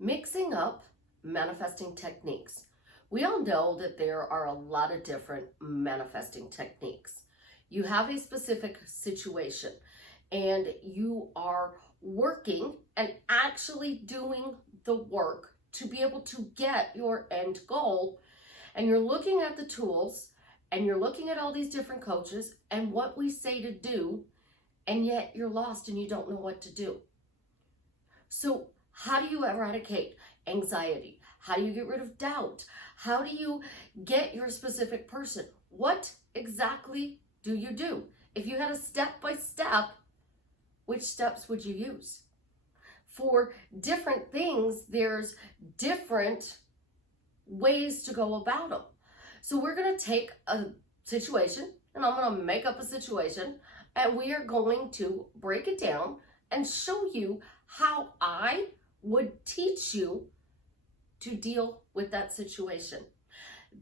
Mixing up manifesting techniques. We all know that there are a lot of different manifesting techniques. You have a specific situation and you are working and actually doing the work to be able to get your end goal, and you're looking at the tools and you're looking at all these different coaches and what we say to do, and yet you're lost and you don't know what to do. So how do you eradicate anxiety? How do you get rid of doubt? How do you get your specific person? What exactly do you do? If you had a step-by-step, which steps would you use? For different things, there's different ways to go about them. So we're going to take a situation, and I'm going to make up a situation, and we are going to break it down and show you how I would teach you to deal with that situation.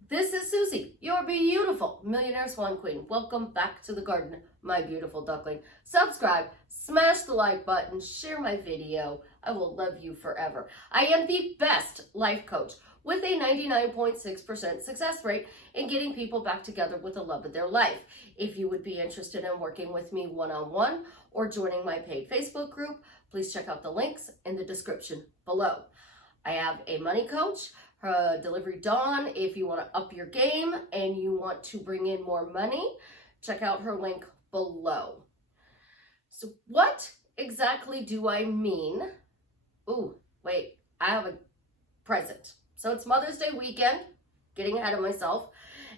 This is Susie, your beautiful Millionaire Swan Queen. Welcome back to the garden, my beautiful duckling. Subscribe, smash the like button, share my video. I will love you forever. I am the best life coach with a 99.6% success rate in getting people back together with the love of their life. If you would be interested in working with me one-on-one or joining my paid Facebook group, please check out the links in the description below. I have a money coach, Delivery Dawn. If you want to up your game and you want to bring in more money, check out her link below. So what exactly do I mean? Ooh, wait, I have a present. So it's Mother's Day weekend, getting ahead of myself.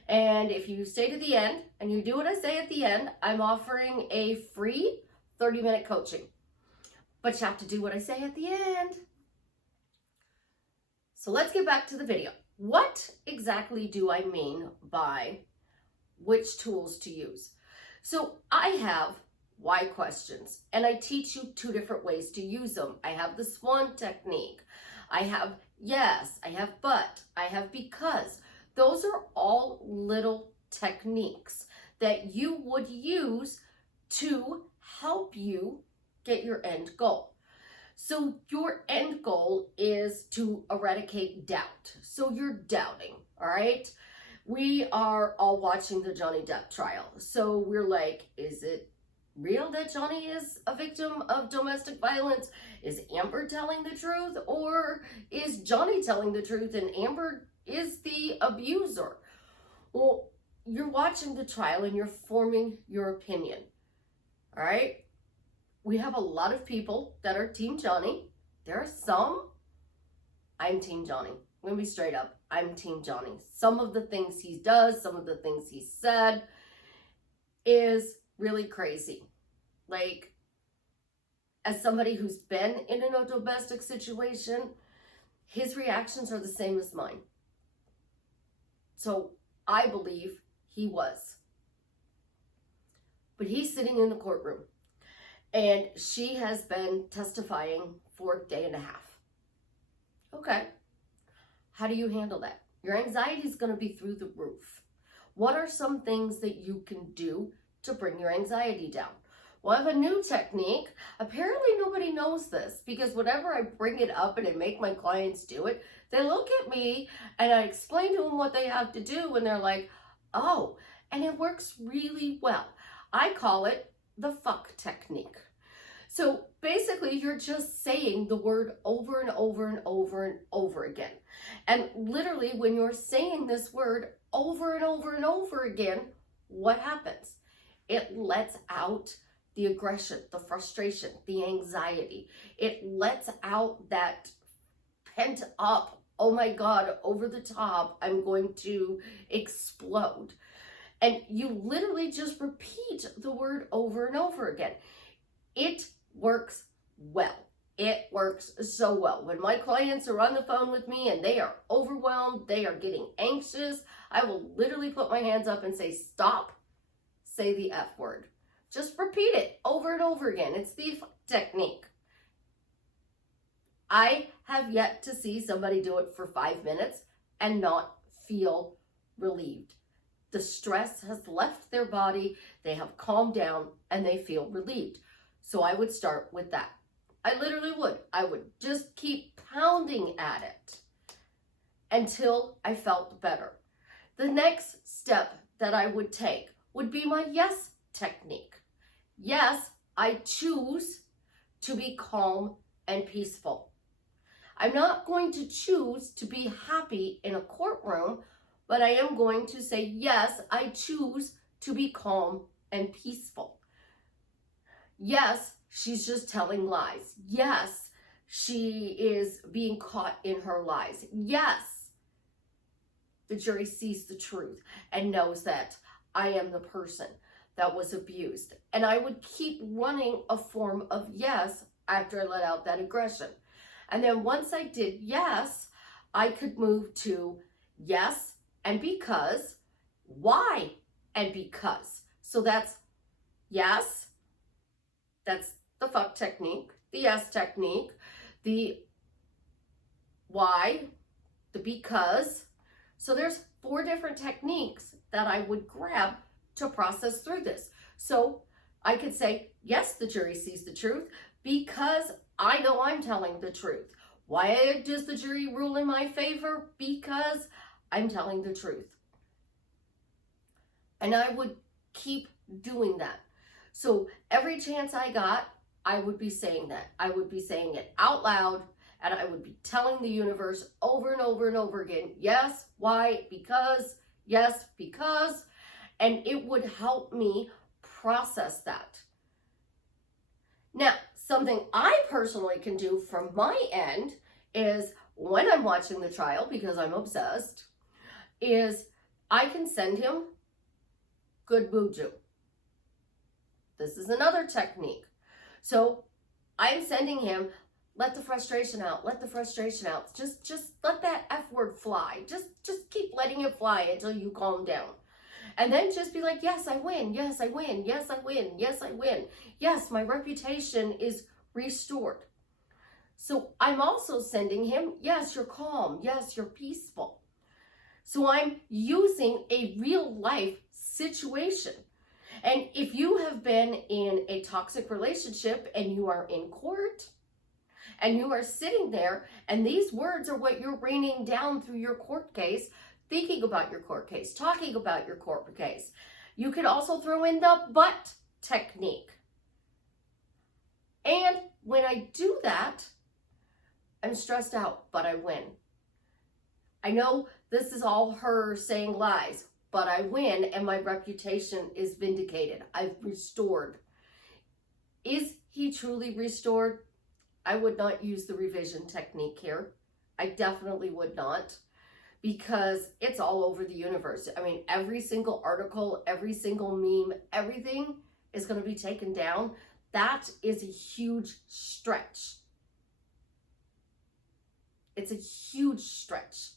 And if you stay to the end and you do what I say at the end, I'm offering a free 30-minute coaching. But you have to do what I say at the end. So let's get back to the video. What exactly do I mean by which tools to use? So I have why questions, and I teach you two different ways to use them. I have the SWAN technique. I have yes, I have but, I have because. Those are all little techniques that you would use to help you get your end goal. So your end goal is to eradicate doubt. So you're doubting, all right? We are all watching the Johnny Depp trial. So we're like, is it real that Johnny is a victim of domestic violence? Is Amber telling the truth? Or is Johnny telling the truth and Amber is the abuser? Well, you're watching the trial and you're forming your opinion, all right? We have a lot of people that are Team Johnny. There are some, I'm Team Johnny. I'm going to be straight up. I'm Team Johnny. Some of the things he does, some of the things he said is really crazy. Like, as somebody who's been in a domestic situation, his reactions are the same as mine. So I believe he was. But he's sitting in the courtroom. And she has been testifying for a day and a half. Okay. How do you handle that? Your anxiety is going to be through the roof. What are some things that you can do to bring your anxiety down? Well, I have a new technique. Apparently nobody knows this, because whenever I bring it up and I make my clients do it, they look at me and I explain to them what they have to do and they're like, oh, and it works really well. I call it the fuck technique. So basically you're just saying the word over and over and over and over again. And literally when you're saying this word over and over and over again, what happens? It lets out the aggression, the frustration, the anxiety. It lets out that pent up, oh my God, over the top, I'm going to explode. And you literally just repeat the word over and over again. It works well. It works so well. When my clients are on the phone with me and they are overwhelmed, they are getting anxious, I will literally put my hands up and say, stop, say the F word. Just repeat it over and over again. It's the technique. I have yet to see somebody do it for 5 minutes and not feel relieved. The stress has left their body, they have calmed down, and they feel relieved. So I would start with that. I literally would. I would just keep pounding at it until I felt better. The next step that I would take would be my yes technique. Yes, I choose to be calm and peaceful. I'm not going to choose to be happy in a courtroom, but I am going to say, yes, I choose to be calm and peaceful. Yes, she's just telling lies. Yes, she is being caught in her lies. Yes, the jury sees the truth and knows that I am the person that was abused. And I would keep running a form of yes after I let out that aggression. And then once I did yes, I could move to yes and because, why and because. So that's yes, that's the fuck technique, the yes technique, the why, the because. So there's 4 different techniques that I would grab to process through this. So I could say, yes, the jury sees the truth because I know I'm telling the truth. Why does the jury rule in my favor? Because I'm telling the truth. And I would keep doing that. So every chance I got, I would be saying that. I would be saying it out loud, and I would be telling the universe over and over and over again, yes, why, because, yes, because, and it would help me process that. Now, something I personally can do from my end is when I'm watching the trial, because I'm obsessed, is I can send him good buju. This is another technique. So I'm sending him, let the frustration out, let the frustration out. Just let that F word fly. Just keep letting it fly until you calm down. And then just be like, yes, I win. Yes, I win. Yes, I win. Yes, I win. Yes, my reputation is restored. So I'm also sending him, yes, you're calm. Yes, you're peaceful. So I'm using a real life situation. And if you have been in a toxic relationship and you are in court and you are sitting there and these words are what you're raining down through your court case, thinking about your court case, talking about your court case. You could also throw in the but technique. And when I do that, I'm stressed out, but I win. I know this is all her saying lies, but I win and my reputation is vindicated. I've restored. Is he truly restored? I would not use the revision technique here. I definitely would not, because it's all over the universe. I mean, every single article, every single meme, everything is going to be taken down. That is a huge stretch. It's a huge stretch.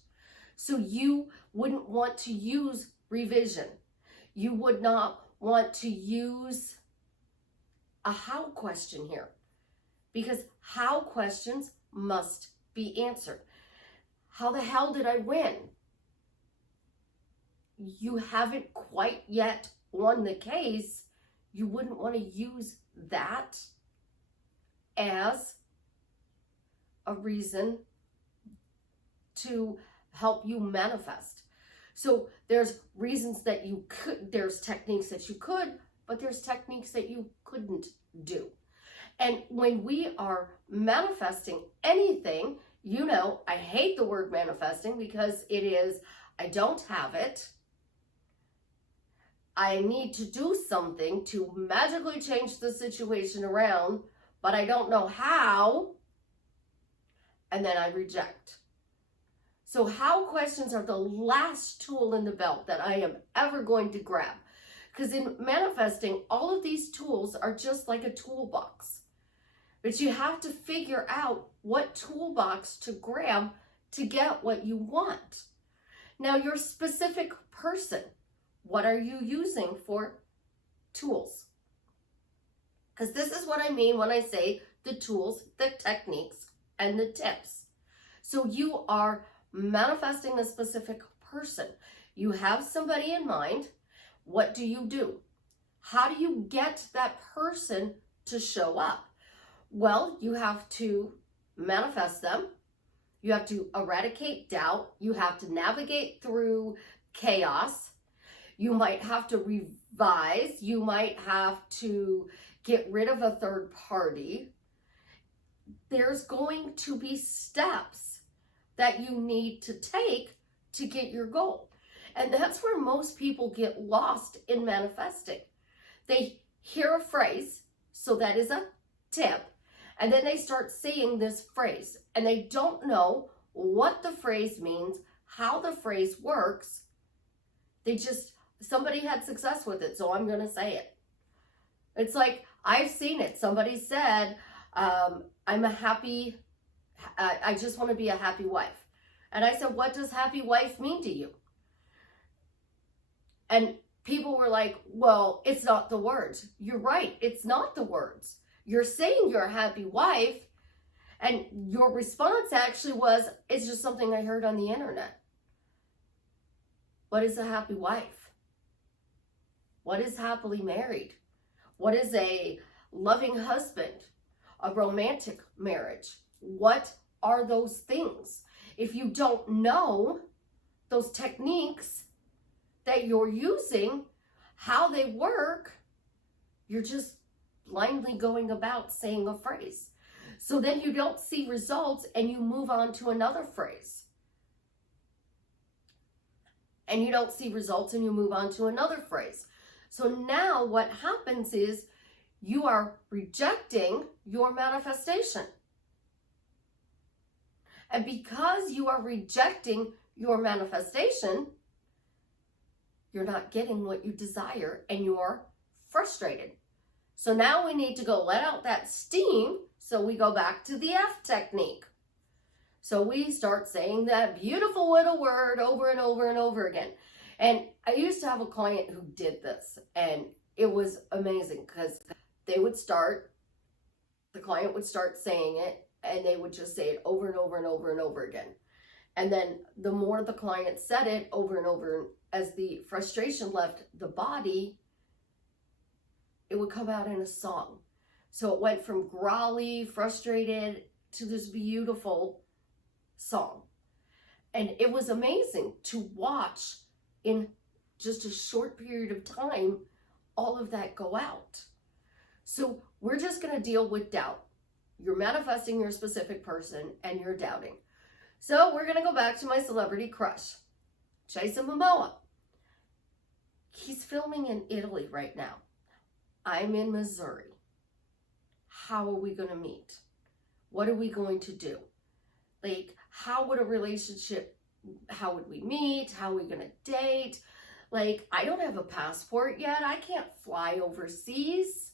So you wouldn't want to use revision. You would not want to use a how question here, because how questions must be answered. How the hell did I win? You haven't quite yet won the case. You wouldn't want to use that as a reason to help you manifest. So there's reasons that you could, there's techniques that you could, but there's techniques that you couldn't do. And when we are manifesting anything, you know, I hate the word manifesting because it is, I don't have it. I need to do something to magically change the situation around, but I don't know how. And then I reject. So how questions are the last tool in the belt that I am ever going to grab. Because in manifesting, all of these tools are just like a toolbox. But you have to figure out what toolbox to grab to get what you want. Now, your specific person, what are you using for tools? Because this is what I mean when I say the tools, the techniques, and the tips. So you are manifesting a specific person. You have somebody in mind. What do you do? How do you get that person to show up? Well, you have to manifest them. You have to eradicate doubt. You have to navigate through chaos. You might have to revise. You might have to get rid of a third party. There's going to be steps that you need to take to get your goal. And that's where most people get lost in manifesting. They hear a phrase, so that is a tip, and then they start saying this phrase, and they don't know what the phrase means, how the phrase works. Somebody had success with it, so I'm going to say it. It's like, I've seen it. Somebody said, I just want to be a happy wife. And I said, what does happy wife mean to you? And people were like, well, it's not the words. You're right. It's not the words. You're saying you're a happy wife, and your response actually was, it's just something I heard on the internet. What is a happy wife? What is happily married? What is a loving husband? A romantic marriage? What are those things? If you don't know those techniques that you're using, how they work, you're just blindly going about saying a phrase. So then you don't see results and you move on to another phrase. And you don't see results and you move on to another phrase. So now what happens is you are rejecting your manifestation. And because you are rejecting your manifestation, you're not getting what you desire and you're frustrated. So now we need to go let out that steam. So we go back to the F technique. So we start saying that beautiful little word over and over and over again. And I used to have a client who did this, and it was amazing because the client would start saying it, and they would just say it over and over and over and over again. And then the more the client said it over and over, as the frustration left the body, it would come out in a song. So it went from growly, frustrated, to this beautiful song. And it was amazing to watch in just a short period of time, all of that go out. So we're just going to deal with doubt. You're manifesting your specific person and you're doubting. So we're going to go back to my celebrity crush, Jason Momoa. He's filming in Italy right now. I'm in Missouri. How are we going to meet? What are we going to do? Like, how would we meet? How are we going to date? Like, I don't have a passport yet. I can't fly overseas.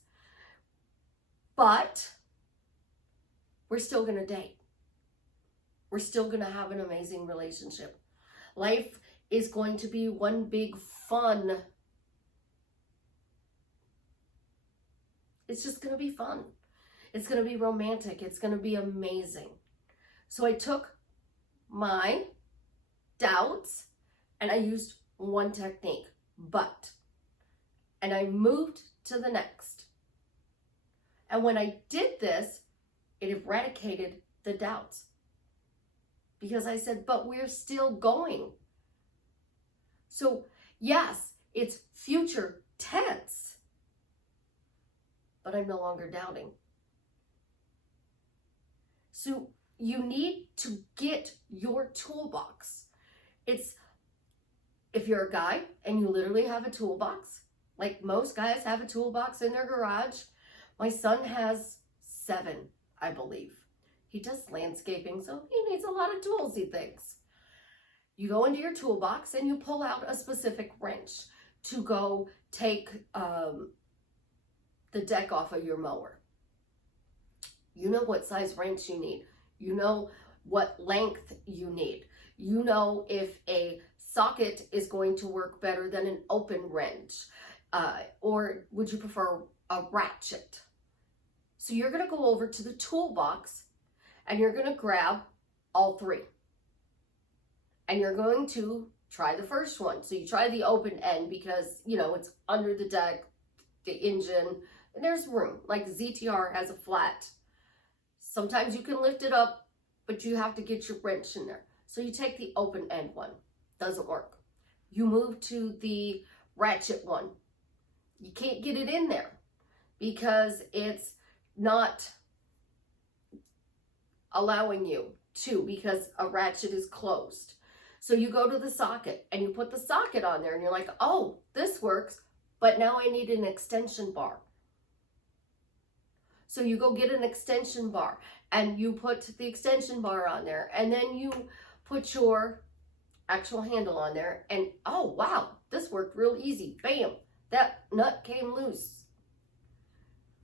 But we're still going to date. We're still going to have an amazing relationship. Life is going to be one big fun. It's just going to be fun. It's going to be romantic. It's going to be amazing. So I took my doubts and I used one technique, but, and I moved to the next. And when I did this, it eradicated the doubts. Because I said, but we're still going. So yes, it's future tense, but I'm no longer doubting. So you need to get your toolbox. If you're a guy and you literally have a toolbox, like most guys have a toolbox in their garage. My son has 7, I believe. He does landscaping, so he needs a lot of tools, he thinks. You go into your toolbox and you pull out a specific wrench to go take the deck off of your mower. You know what size wrench you need. You know what length you need. You know if a socket is going to work better than an open wrench. Or would you prefer a ratchet? So you're going to go over to the toolbox and you're going to grab all 3. And you're going to try the first one. So you try the open end because, you know, it's under the deck, the engine, and there's room. Like ZTR has a flat Sometimes you can lift it up, but you have to get your wrench in there. So you take the open end one, doesn't work. You move to the ratchet one. You can't get it in there because it's not allowing you to, because a ratchet is closed. So you go to the socket and you put the socket on there and you're like, oh, this works, but now I need an extension bar. So you go get an extension bar and you put the extension bar on there, and then you put your actual handle on there, and oh wow, this worked real easy. Bam, that nut came loose.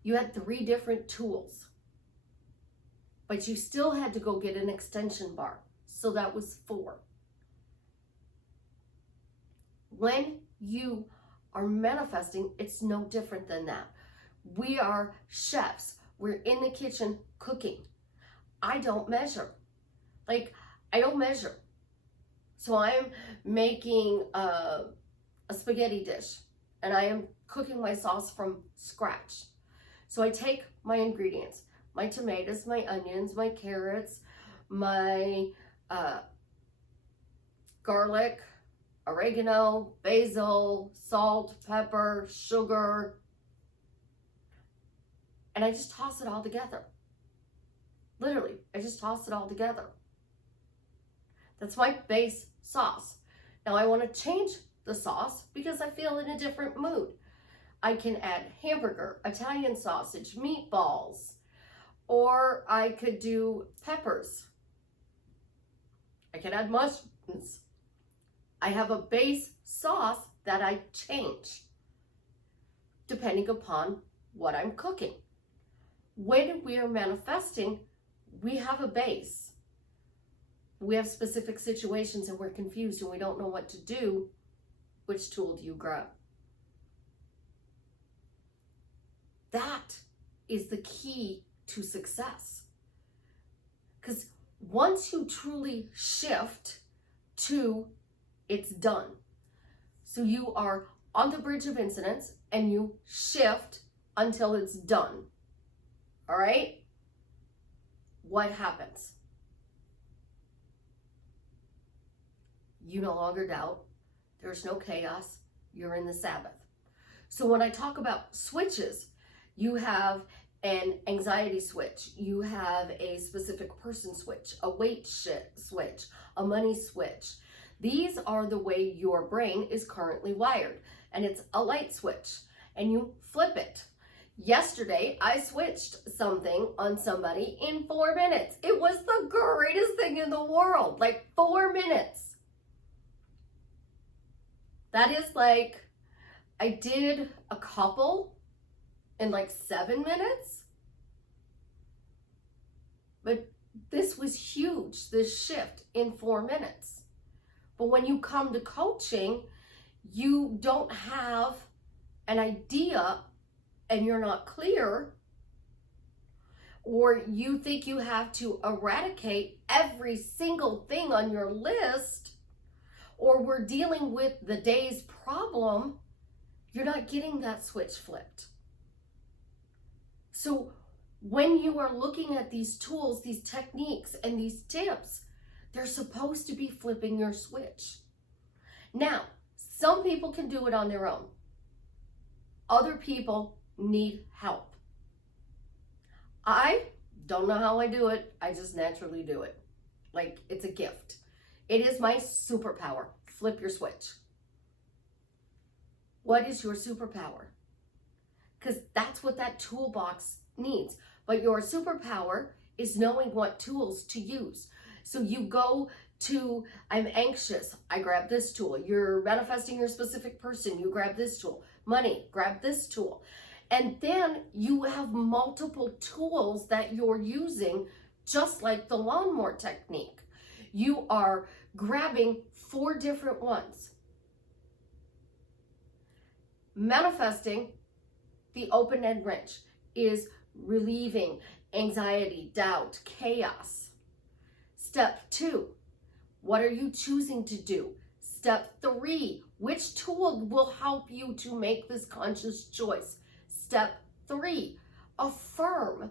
You had 3 different tools, but you still had to go get an extension bar. So that was 4. When you are manifesting, it's no different than that. We are chefs. We're in the kitchen cooking. I don't measure. I don't measure. So I'm making a spaghetti dish and I am cooking my sauce from scratch. So I take my ingredients, my tomatoes, my onions, my carrots, my garlic, oregano, basil, salt, pepper, sugar, and I just toss it all together. Literally, I just toss it all together. That's my base sauce. Now I want to change the sauce because I feel in a different mood. I can add hamburger, Italian sausage, meatballs, or I could do peppers. I can add mushrooms. I have a base sauce that I change depending upon what I'm cooking. When we are manifesting, we have a base. We have specific situations and we're confused and we don't know what to do. Which tool do you grab? That is the key to success. Because once you truly shift to it's done. So you are on the bridge of incidents and you shift until it's done. All right? What happens? You no longer doubt. There's no chaos. You're in the Sabbath. So when I talk about switches, you have an anxiety switch. You have a specific person switch, a weight switch, a money switch. These are the way your brain is currently wired. And it's a light switch. And you flip it. Yesterday, I switched something on somebody in 4 minutes. It was the greatest thing in the world. 4 minutes. That is I did a couple in 7 minutes. But this was huge, this shift in 4 minutes. But when you come to coaching, you don't have an idea and you're not clear, or you think you have to eradicate every single thing on your list, or we're dealing with the day's problem, you're not getting that switch flipped. So when you are looking at these tools, these techniques, and these tips, they're supposed to be flipping your switch. Now, some people can do it on their own. Other people need help. I don't know how I do it. I just naturally do it. It's a gift. It is my superpower. Flip your switch. What is your superpower? Because that's what that toolbox needs. But your superpower is knowing what tools to use. So you go to, I'm anxious, I grab this tool. You're manifesting your specific person, you grab this tool. Money, grab this tool. And then you have multiple tools that you're using, just like the lawnmower technique. You are grabbing 4 different ones. Manifesting the open-end wrench is relieving anxiety, doubt, chaos. Step 2, what are you choosing to do? Step 3, which tool will help you to make this conscious choice? Step 3, affirm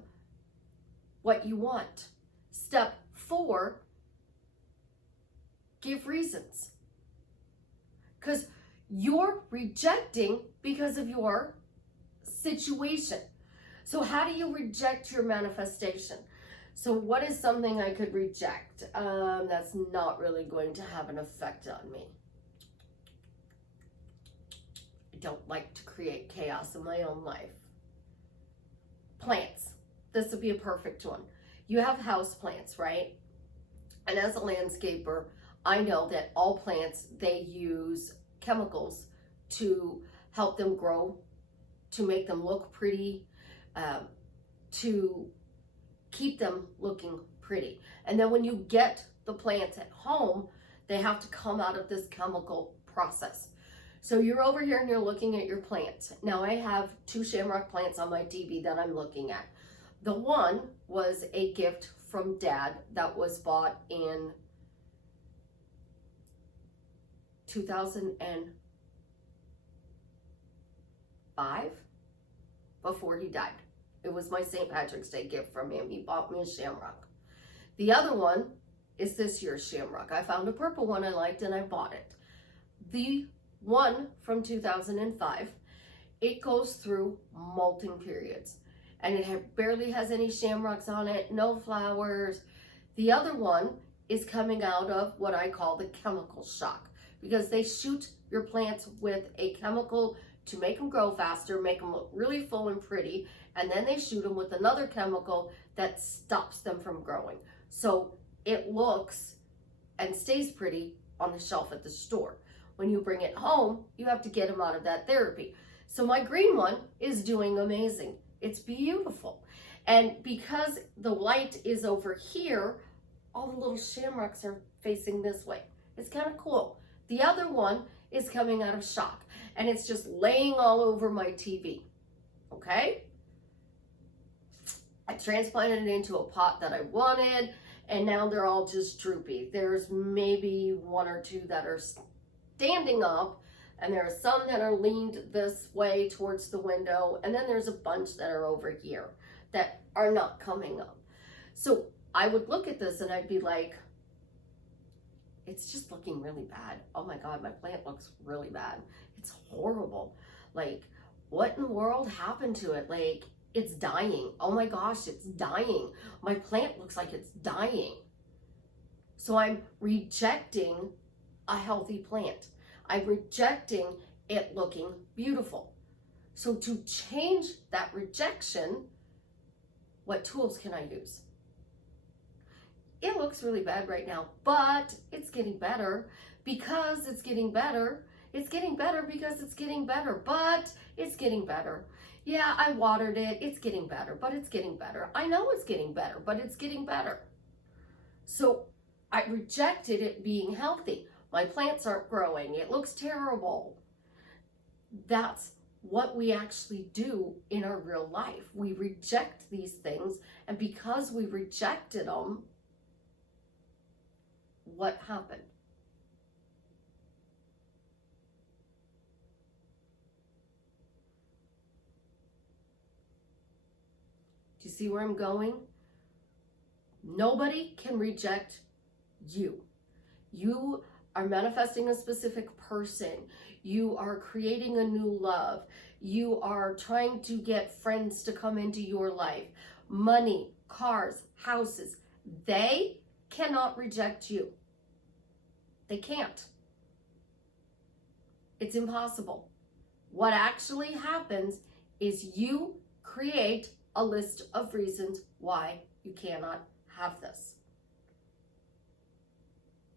what you want. Step 4, give reasons. Because you're rejecting because of your situation. So how do you reject your manifestation? So what is something I could reject that's not really going to have an effect on me? I don't like to create chaos in my own life. Plants. This would be a perfect one. You have house plants, right? And as a landscaper, I know that all plants, they use chemicals to help them grow, to make them look pretty, to keep them looking pretty. And then when you get the plants at home, they have to come out of this chemical process. So you're over here and you're looking at your plants. Now I have 2 shamrock plants on my TV that I'm looking at. The one was a gift from Dad that was bought in 2005, before he died. It was my St. Patrick's Day gift from him. He bought me a shamrock. The other one is this year's shamrock. I found a purple one I liked and I bought it. The one from 2005, it goes through molting periods. And it barely has any shamrocks on it, no flowers. The other one is coming out of what I call the chemical shock, because they shoot your plants with a chemical to make them grow faster, make them look really full and pretty, and then they shoot them with another chemical that stops them from growing. So it looks and stays pretty on the shelf at the store. When you bring it home, you have to get them out of that therapy. So my green one is doing amazing. It's beautiful. And because the light is over here, all the little shamrocks are facing this way. It's kind of cool. The other one is coming out of shock, and it's just laying all over my TV. Okay? I transplanted it into a pot that I wanted, and now they're all just droopy. There's maybe 1 or 2 that are standing up, and there are some that are leaned this way towards the window, and then there's a bunch that are over here that are not coming up. So I would look at this and I'd be like, it's just looking really bad. Oh my God, my plant looks really bad. It's horrible. Like, what in the world happened to it? Like, it's dying. Oh my gosh, it's dying. My plant looks like it's dying. So I'm rejecting a healthy plant. I'm rejecting it looking beautiful. So to change that rejection, what tools can I use? It looks really bad right now, but it's getting better because it's getting better. It's getting better because it's getting better, but it's getting better. Yeah, I watered it. It's getting better, but it's getting better. I know it's getting better, but it's getting better. So I rejected it being healthy. My plants aren't growing. It looks terrible. That's what we actually do in our real life. We reject these things, and because we rejected them, what happened? Do you see where I'm going? Nobody can reject you. You are manifesting a specific person. You are creating a new love. You are trying to get friends to come into your life. Money, cars, houses. They cannot reject you. They can't. It's impossible. What actually happens is you create a list of reasons why you cannot have this.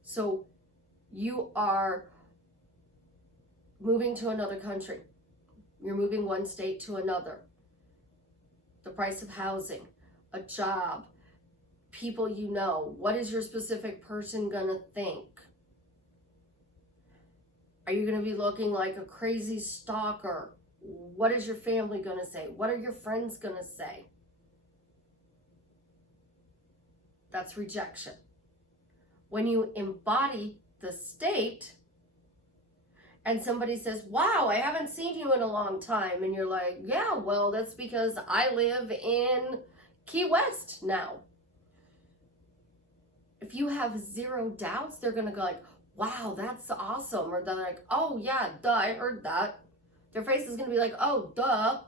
So you are moving to another country. You're moving one state to another. The price of housing, a job, people you know. What is your specific person gonna think? Are you gonna be looking like a crazy stalker? What is your family gonna say? What are your friends gonna say? That's rejection. When you embody the state and somebody says, wow, I haven't seen you in a long time. And you're like, yeah, well, that's because I live in Key West now. If you have zero doubts, they're going to go like, wow, that's awesome. Or they're like, oh yeah, duh, I heard that. Their face is going to be like, oh, duh.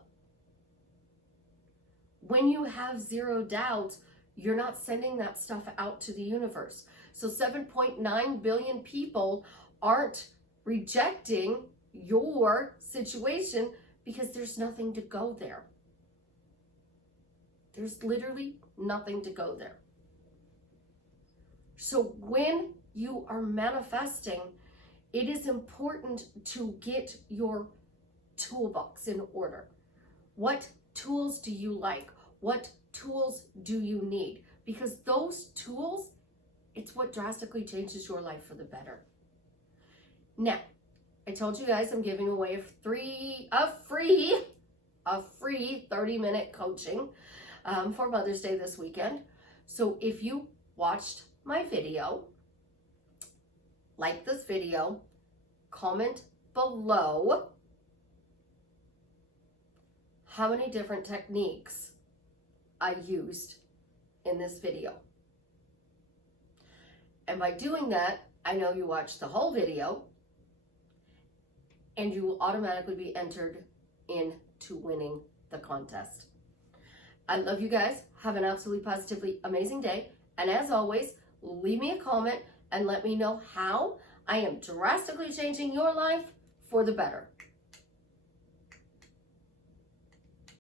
When you have zero doubts, you're not sending that stuff out to the universe. So 7.9 billion people aren't rejecting your situation because there's nothing to go there. There's literally nothing to go there. So when you are manifesting, it is important to get your toolbox in order. What tools do you like? What tools do you need? Because those tools, it's what drastically changes your life for the better. Now, I told you guys I'm giving away a free 30-minute coaching for Mother's Day this weekend. So if you watched my video, like this video, comment below how many different techniques I used in this video. And by doing that, I know you watched the whole video and you will automatically be entered into winning the contest. I love you guys. Have an absolutely positively amazing day. And as always, leave me a comment and let me know how I am drastically changing your life for the better.